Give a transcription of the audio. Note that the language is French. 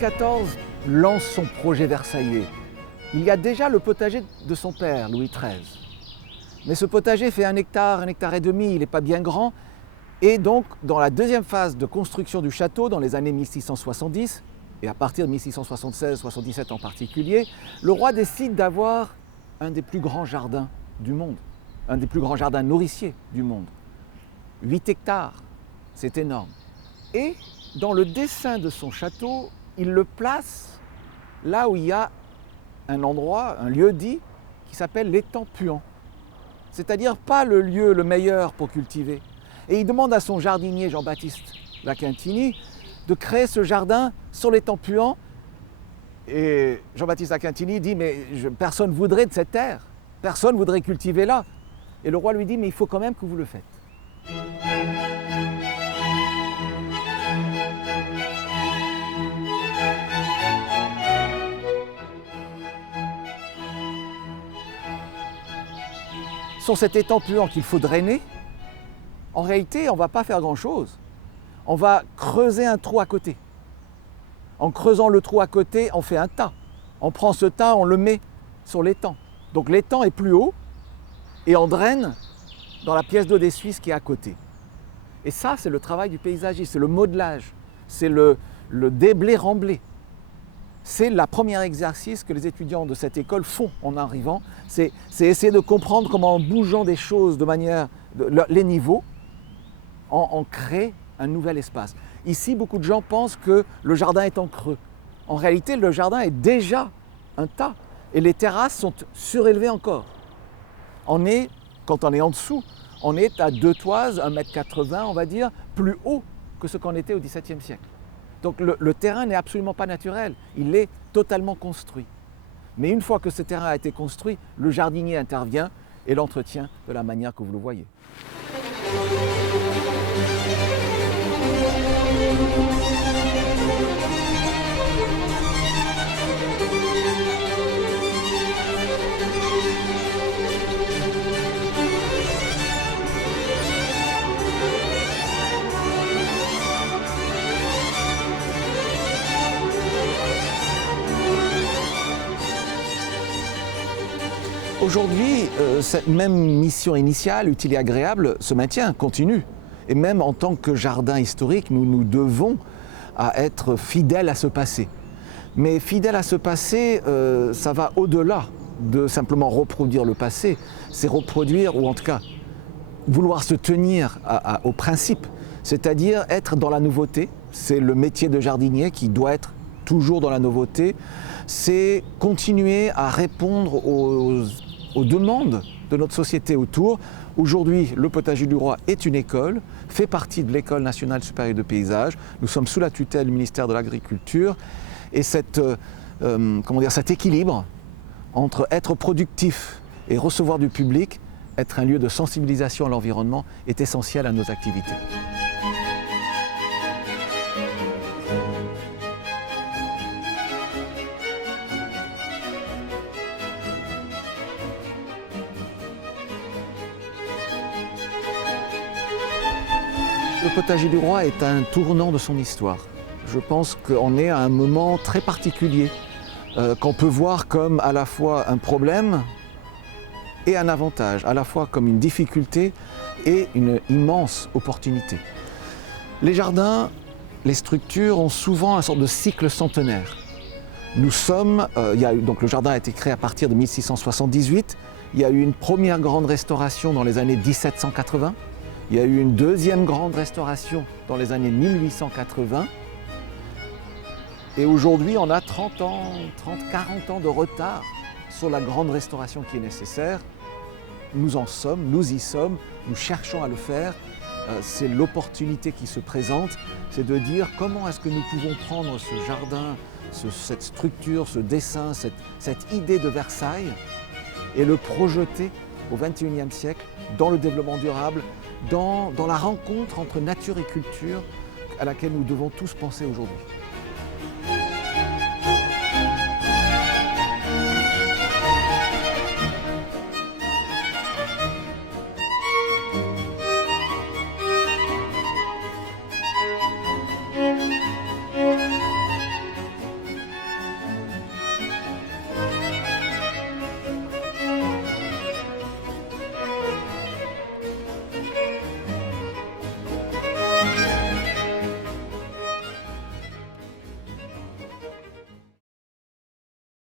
XIV lance son projet versaillais. Il y a déjà le potager de son père, Louis XIII. Mais ce potager fait 1 hectare et demi, il n'est pas bien grand. Et donc, dans la deuxième phase de construction du château, dans les années 1670, et à partir de 1676-77 en particulier, le roi décide d'avoir un des plus grands jardins du monde, un des plus grands jardins nourriciers du monde. 8 hectares, c'est énorme. Et dans le dessin de son château, il le place là où il y a un endroit, un lieu-dit, qui s'appelle l'étang Puant. C'est-à-dire pas le lieu le meilleur pour cultiver. Et il demande à son jardinier Jean-Baptiste Laquintini de créer ce jardin sur l'étang Puant. Et Jean-Baptiste Laquintini dit « mais personne ne voudrait de cette terre, personne ne voudrait cultiver là ». Et le roi lui dit « mais il faut quand même que vous le faites ». Sur cet étang Puant qu'il faut drainer, en réalité, on ne va pas faire grand-chose. On va creuser un trou à côté. En creusant le trou à côté, on fait un tas. On prend ce tas, on le met sur l'étang. Donc l'étang est plus haut et on draine dans la pièce d'eau des Suisses qui est à côté. Et ça, c'est le travail du paysagiste, c'est le modelage, c'est le déblai-remblai. C'est le premier exercice que les étudiants de cette école font en arrivant. C'est essayer de comprendre comment, en bougeant des choses de manière, les niveaux, on crée un nouvel espace. Ici, beaucoup de gens pensent que le jardin est en creux. En réalité, le jardin est déjà un tas et les terrasses sont surélevées encore. Quand on est en dessous, on est à 2 toises, 1,80 m, on va dire, plus haut que ce qu'on était au XVIIe siècle. Donc le terrain n'est absolument pas naturel, il est totalement construit. Mais une fois que ce terrain a été construit, le jardinier intervient et l'entretient de la manière que vous le voyez. Aujourd'hui, cette même mission initiale, utile et agréable, se maintient, continue. Et même en tant que jardin historique, nous devons être fidèles à ce passé. Mais fidèles à ce passé, ça va au-delà de simplement reproduire le passé. C'est reproduire, ou en tout cas, vouloir se tenir au principe, c'est-à-dire être dans la nouveauté. C'est le métier de jardinier qui doit être toujours dans la nouveauté. C'est continuer à répondre aux demandes de notre société autour. Aujourd'hui, le Potager du Roi est une école, fait partie de l'École nationale supérieure de paysage. Nous sommes sous la tutelle du ministère de l'Agriculture. Et cet équilibre entre être productif et recevoir du public, être un lieu de sensibilisation à l'environnement, est essentiel à nos activités. Le Potager du Roi est un tournant de son histoire. Je pense qu'on est à un moment très particulier, qu'on peut voir comme à la fois un problème et un avantage, à la fois comme une difficulté et une immense opportunité. Les jardins, les structures ont souvent un sorte de cycle centenaire. Le jardin a été créé à partir de 1678. Il y a eu une première grande restauration dans les années 1780. Il y a eu une deuxième grande restauration dans les années 1880. Et aujourd'hui, on a 40 ans de retard sur la grande restauration qui est nécessaire. Nous y sommes, nous cherchons à le faire. C'est l'opportunité qui se présente, c'est de dire comment est-ce que nous pouvons prendre ce jardin, cette structure, ce dessin, cette idée de Versailles et le projeter au XXIe siècle dans le développement durable, dans la rencontre entre nature et culture à laquelle nous devons tous penser aujourd'hui.